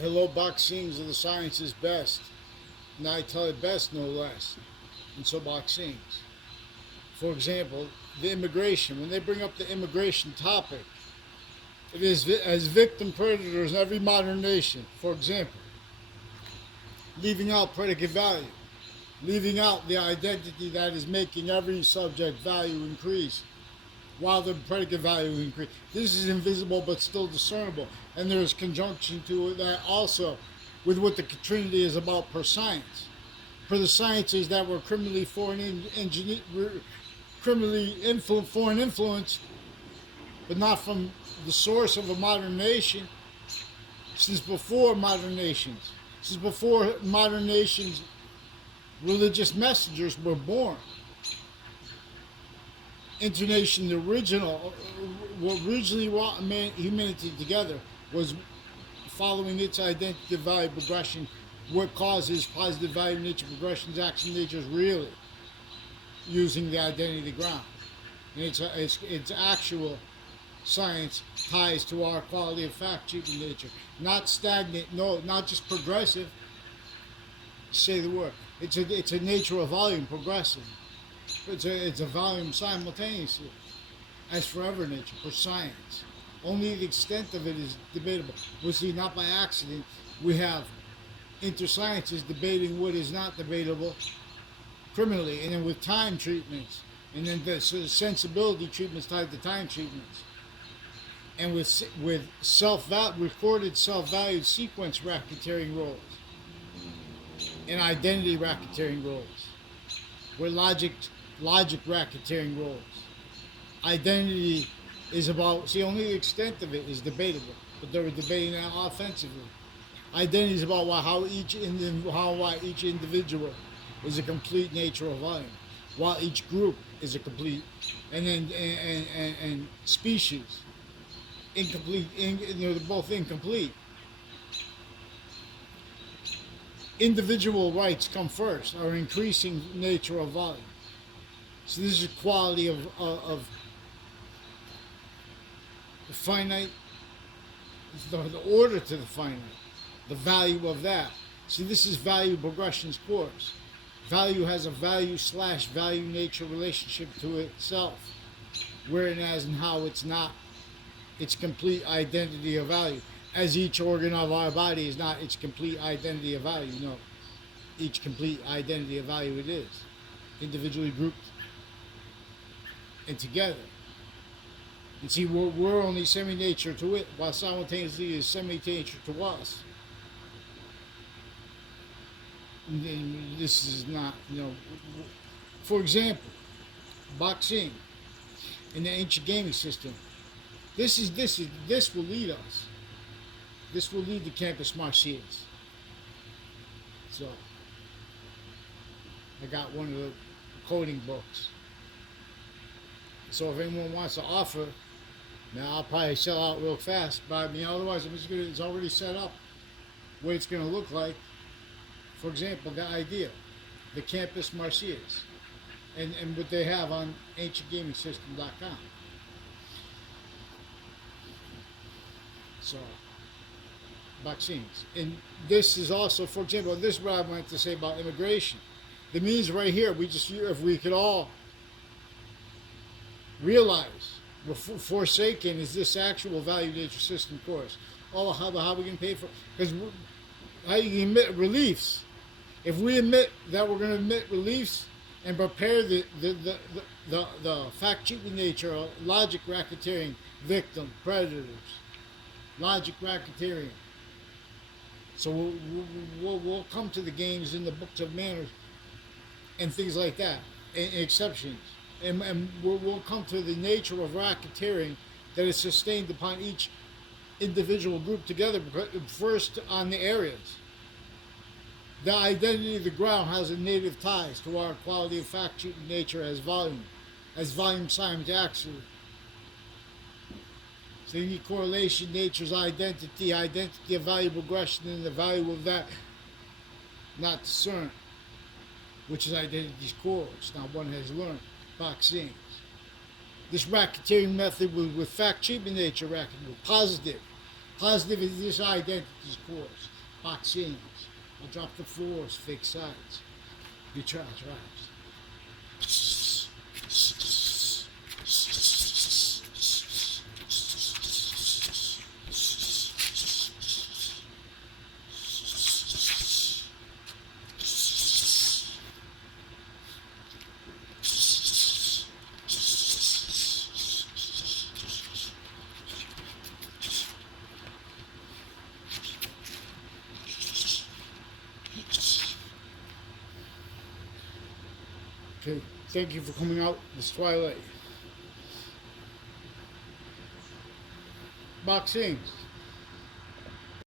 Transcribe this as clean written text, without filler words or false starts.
Hello, boxings of the science is best. And I tell it best, no less. And so boxings. For example, the immigration. When they bring up the immigration topic, it is as victim predators in every modern nation. For example, leaving out predicate value, leaving out the identity that is making every subject value increase while the predicate value increase. This is invisible but still discernible. And there is conjunction to that also with what the Trinity is about per science. For the sciences that were criminally foreign influence, but not from the source of a modern nation, since before modern nations, religious messengers were born. Internation, the original, what originally brought humanity together was following its identity value progression. What causes positive value nature progressions, action nature is really using the identity ground. And it's actual science ties to our quality of fact treatment nature. Not stagnant, no, not just progressive. Say the word. It's a nature of volume, progressive. It's a volume simultaneously, as forever nature, for science. Only the extent of it is debatable. We see, not by accident, we have intersciences debating what is not debatable criminally, and then with time treatments, and then the sensibility treatments tied to time treatments, and with recorded self-valued sequence racketeering roles, and identity racketeering roles, where logic racketeering roles. Identity is about, see, only the extent of it is debatable, but they were debating that offensively. Identity is about how each individual is a complete nature of volume, while each group is a complete, and then and species incomplete. They're both incomplete. Individual rights come first, are increasing nature of volume. So this is quality of the finite, the order to the finite, the value of that. See, this is value progression's course. Value has a value/value nature relationship to itself, whereas and how it's not its complete identity of value. As each organ of our body is not its complete identity of value, no. Each complete identity of value it is, individually grouped and together. And see, we're only semi-nature to it, while simultaneously is semi-nature to us. And this is not, for example, boxing in the ancient gaming system. This will lead us. This will lead to Campus Martius. So, I got one of the coding books. So if anyone wants to offer, now I'll probably sell out real fast. But otherwise, it's already set up what it's going to look like. For example, the idea, the Campus Martius, and what they have on ancientgamingsystem.com. So, vaccines. And this is also, for example, this is what I wanted to say about immigration. The means right here, if we could all realize we're forsaken is this actual value nature system course. Oh, how we can pay for, because how you can admit reliefs. If we admit that we're going to admit reliefs and prepare the fact treatment nature, logic racketeering, victim, predators, logic racketeering. So we'll come to the games in the books of manners and things like that, and exceptions. And we'll come to the nature of racketeering that is sustained upon each individual group together, first on the areas. The identity of the ground has a native ties to our quality of fact treatment nature as volume science actually. So you need correlation, nature's identity of value progression, and the value of that not discerned, which is identity's core. It's not one has learned. Vaccines. This racketeering method with fact treatment nature racketeering, with positive Positive additional identities course. Vaccines. I'll drop the floors, fix sides. You try, Okay, thank you for coming out this twilight. Vaccines.